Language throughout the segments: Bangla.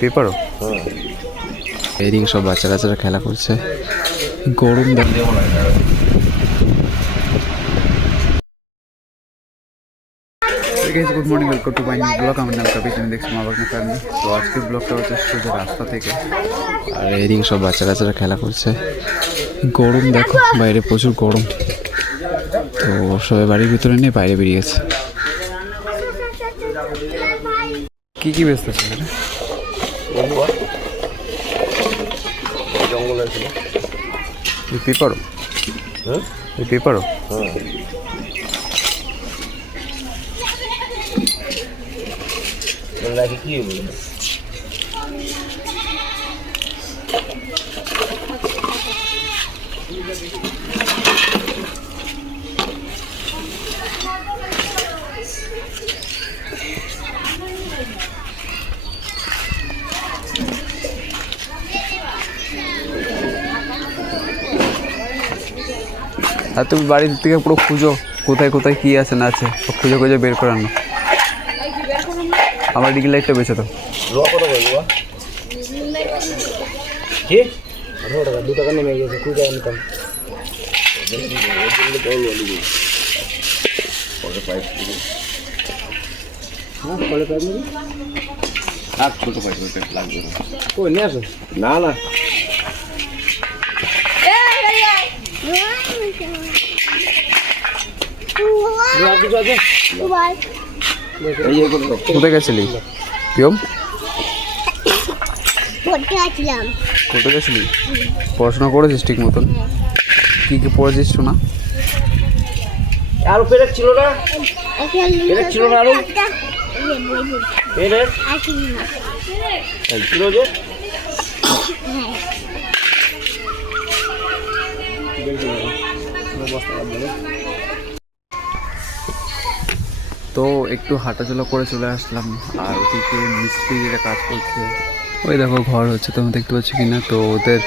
পেপারও এদিকে সব বাচ্চা কাচ্চারা খেলা করছে, গরম good morning, welcome to my blog. আমার নাম কবি, তুমি দেখছো মা বাগনা ফ্যামিলি। তো আজকের ব্লগটা হচ্ছে সোজা রাস্তা থেকে, আর এদিকে সব বাচ্চা কাচ্চারা খেলা করছে, গরম দেখো, বাইরে প্রচুর গরম। তো সবাই বাড়ির ভিতরে নিয়ে বাইরে বেরিয়ে গেছে। কি কি ব্যস্ত আছে পেপারও? পেপারও কি আর তুমি বাড়ির থেকে পুরো খুঁজো কোথায় কোথায় কী আছে না আছে, খুঁজে খুঁজে বের করে আনো। আমার ডিগি লাইটটা বেঁচে দাও। কি 2 টাকা নেমে গেছে, 2 টাকা নিতাম। ছোট পাইপ লাগবে কই নিয়ে আসো। না না কোথায় গেছিলি পিয়ম? কোথায় গেছিলি? পড়াশোনা করেছিস ঠিক মতন? কী কী পড়েছিস শোনা? আরো পেরেক ছিল না, পেরেক ছিল না, আরো পেরেক ছিল যে তো একটু হাঁটাচলা করে চলে আসলাম, আর ওদিকে মিস্ত্রিরা কাজ করছে। ওই দেখো ঘর হচ্ছে, তোমরা দেখতে পাচ্ছ কি না? তো ওদের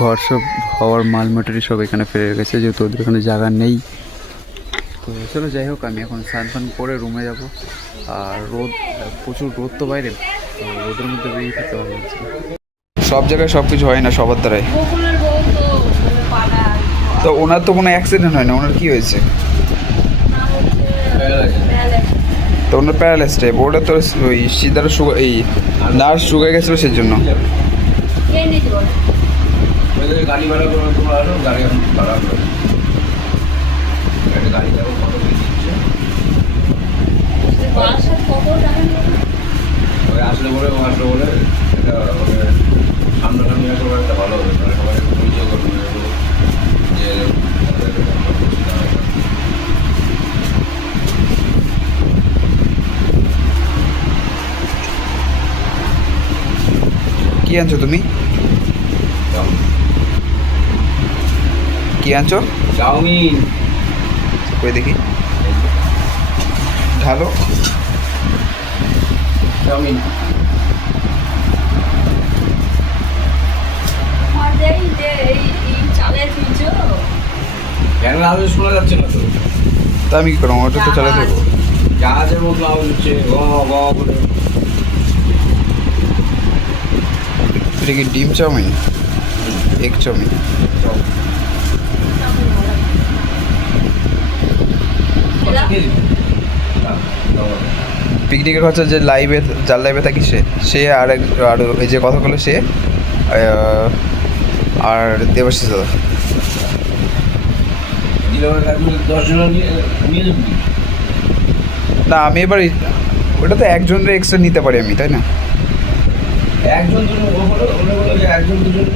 ঘর সব হওয়ার মাল মেটারি সব এখানে ফেলে গেছে, যেহেতু ওদের এখানে জায়গা নেই। তো চলো যাই হোক, আমি এখন স্নান ফান করে রুমে যাব। আর রোদ, প্রচুর রোদ তো বাইরে, তো রোদের মধ্যে বেরিয়ে থাকতে ভালো লাগছে। সব জায়গায় সব কিছু হয় না সবার দ্বারাই। তো ওনার তো কোনো অ্যাক্সিডেন্ট হয় না, ওনার কী হয়েছে? তো ওনার প্যারালাইজড টাইপ, ওটা তো ওই সিদার সুগার, এই নার্স শুকিয়ে গেছিলো সেই জন্য। গাড়ি ভাড়া করে তোমরা আরো গাড়ি ভাড়া করে গাড়ি যাবো কত আসলে বলে এটা সামনাসামনি আসলে একটা ভালো হবে, মানে সবাই পরিচয় করবে যে কি আনছো তুমি? কি আনছো? চাউমিন। কই দেখি, ঢালো। চাউমিন কেন আওয়াজ শোনা যাচ্ছে না? তো তা আমি কি করবো, ওটা তো চালাই দেবো। জাহাজের মতো আওয়াজ হচ্ছে, করে। এটা কি ডিম চাউমিন? Egg chowmein? পিকনিকের হচ্ছে যে লাইভে, যার লাইভে থাকি সে আর এই যে কথা বলে সে, আর দেবাশিস দাদা। না আমি এবার ওটা তো একজনের এক্সট্রা নিতে পারি আমি, তাই না? একজন একজন দুজন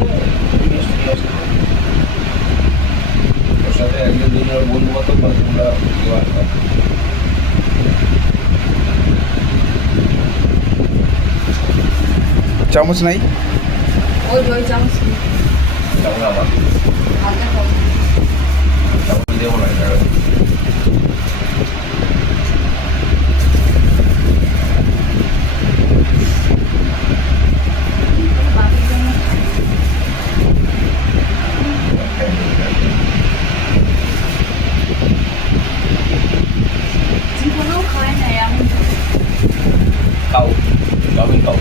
ওর সাথে একজন দুজনের বন্ধু বান্ধব বা তোমরা চামচ নাই? চামচ আবার চামচ দেবো না। খাও চাউমিন খাও।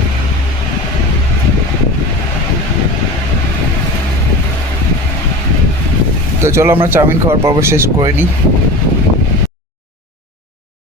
তো চলো আমরা চাউমিন খাওয়ার পর্ব শেষ করে নিই।